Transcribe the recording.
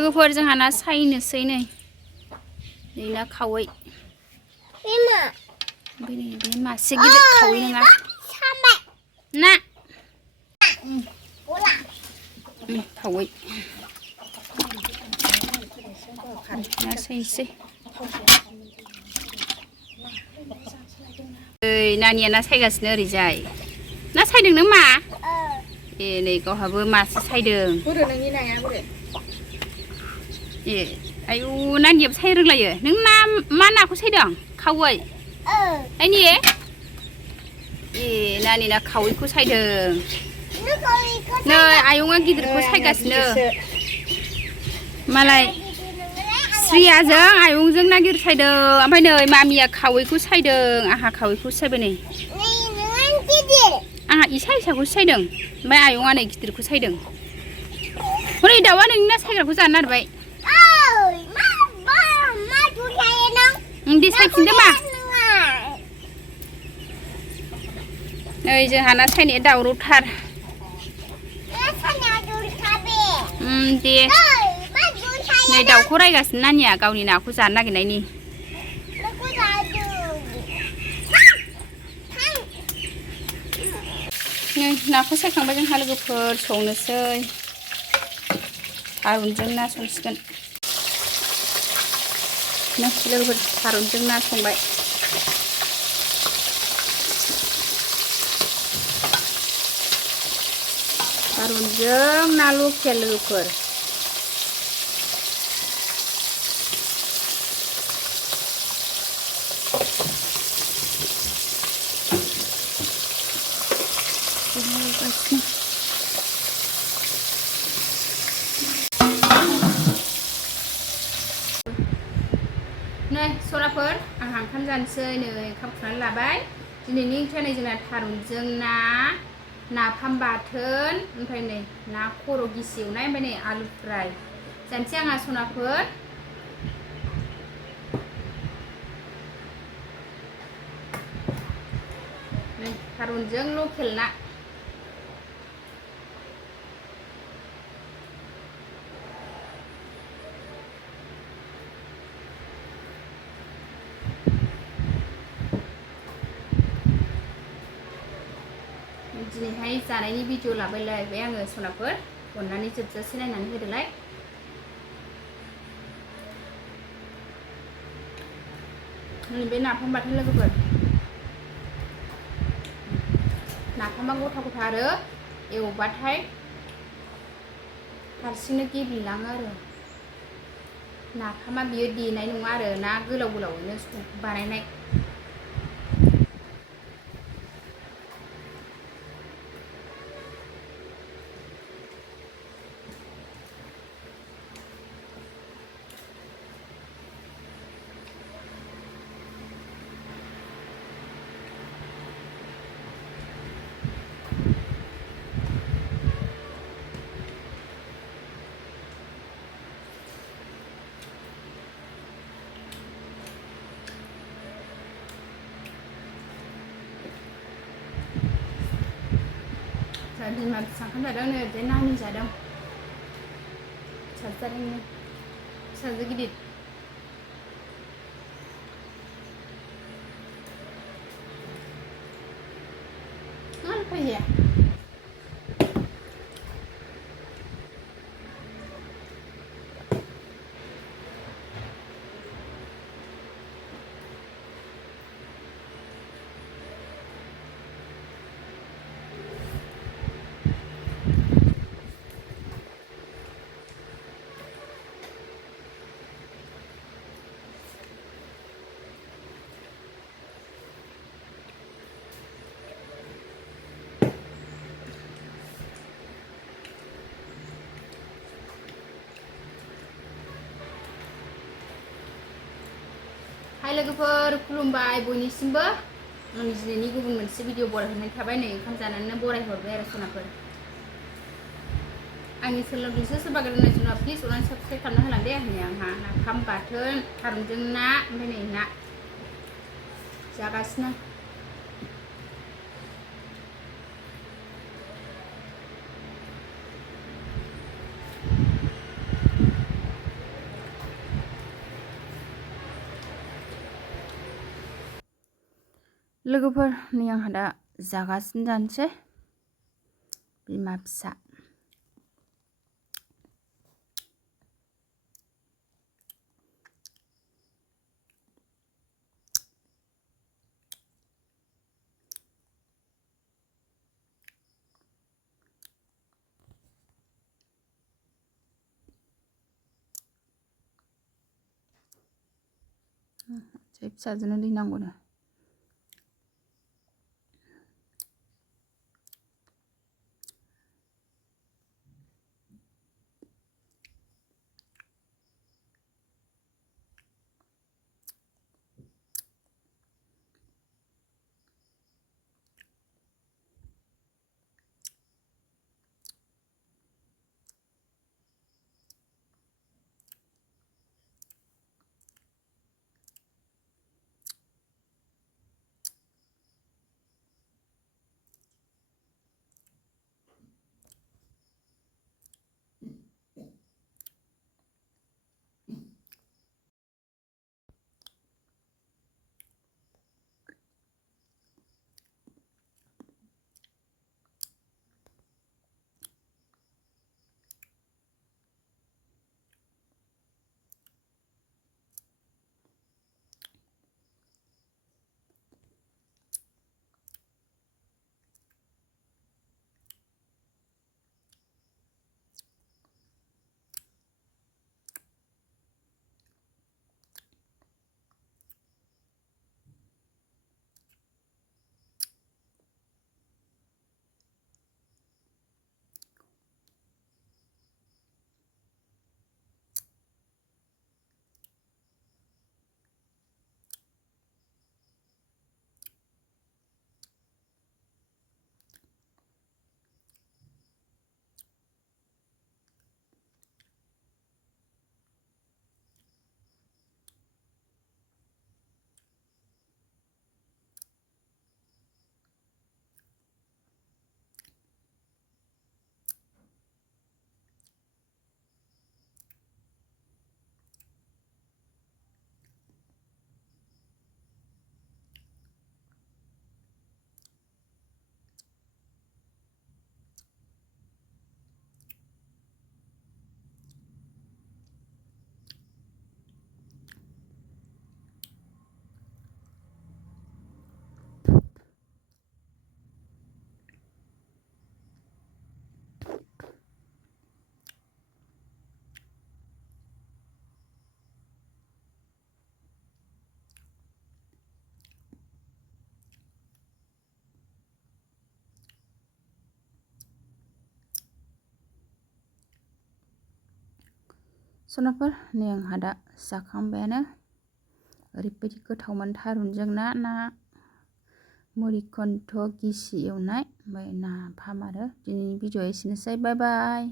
लोगोफोर जोंहा ना सायनोसै नै ना खावै बे मासे गिदिर खावै नङा ना खावै ना सायनोसै नानिया ना सायगासिनो ओरैजाय ना सायदों नों मा ए नै गावहाबो मासे सायदों बोरो नोंनि नाया बोरो ए आयु नानियाबो सायनो रोंलायो नों मा नाखौ सायदों खावै नानि ए नानि ना खावैखौ सायदों नै आयंआ गिदिरखौ सायगासिनो मालाय श्रियाजों आयंजों ना गिदिर सायदों ओमफ्राय नै मामिया खावैखौ सायदों आंहा खावैखौ सायबाय नै आंहा इसा इसाखौ सायदों ओमफ्राय आयंआ नै गिदिरखौ सायदों हनै दाउआ नोंनि ना सायग्राखौ जानो नागिरबाय दे सायफिनदो मा नै जोंहा ना सायनाया दावरावथार दे नै दाउखौ रायगासिनो नानिया गावनि नाखौ जानो नागिरनायनि नै नाखौ सायखांबाय जोंहा लोगोफोर संनोसै थारुनजों ना संसिगोन लोगोफोर थारुनजों ना संबाय थारुनजों ना लकेल लोगोफोर नै सराफोर आंहा ओंखाम जानोसै नै ओंखाम खुरनानै लाबाय दिनैनि ओंख्रिया नै जोंना थारुनजों ना नाफाम बाथोन ओमफ्राय नै ना खर' गिसि एवनाय ओमफ्राय नै आलु फ्राय जानोसै आंहा सनाफोर नै थारुनजों लकेल ना दिनैहाय जानायनि भिडिअ लाबायलायबाय आङो सनाफोर अननानै जोबजासे नायनानै होदोलाय बे नाफाम बाथोन लोगोफोर नाफामा गथा गथा आरो एवबाथाय हारसिंनो गेब्लेलाङो आरो नाफामा बियो देनाय नङा आरो ना गोलाव गोलावैनो बानायनाय बिमा फिसा ओंखाम जादों नै ओरैजाय नानि जादों फिसाजोनि फिसाजो गिदिर फैया हाय लोगोफोर खुलुमबाय बयनिसिमबो आंनि दिनैनि गुबुन मोनसे भिडिअ बरायहरनाय थाबाय नै ओंखाम जानानैनो बरायहरबाय आरो सनाफोर आंनि चेनेलाव बिसोर सोरबा गोदान नायसनबा प्लिज अननानै साबस्क्राइब खालामना होलांदे आंहा नाफाम बाथोन थारुनजों ना ओमफ्राय नै ना जागासिनो लोगोफोर नै आंहा दा जागासिनो जानोसै बिमा फिसा। जै फिसाजोनो दै नांगौनो। सनाफोर नै आंहा दा जाखांबायानो। ओरैबायदि गोथावमोन थारुनजों ना मुरिखन्थ गिसि एवनाय ओमफ्राय नाफाम आरो दिनैनि भिडिअ'आ एसेनोसै बाय बाय।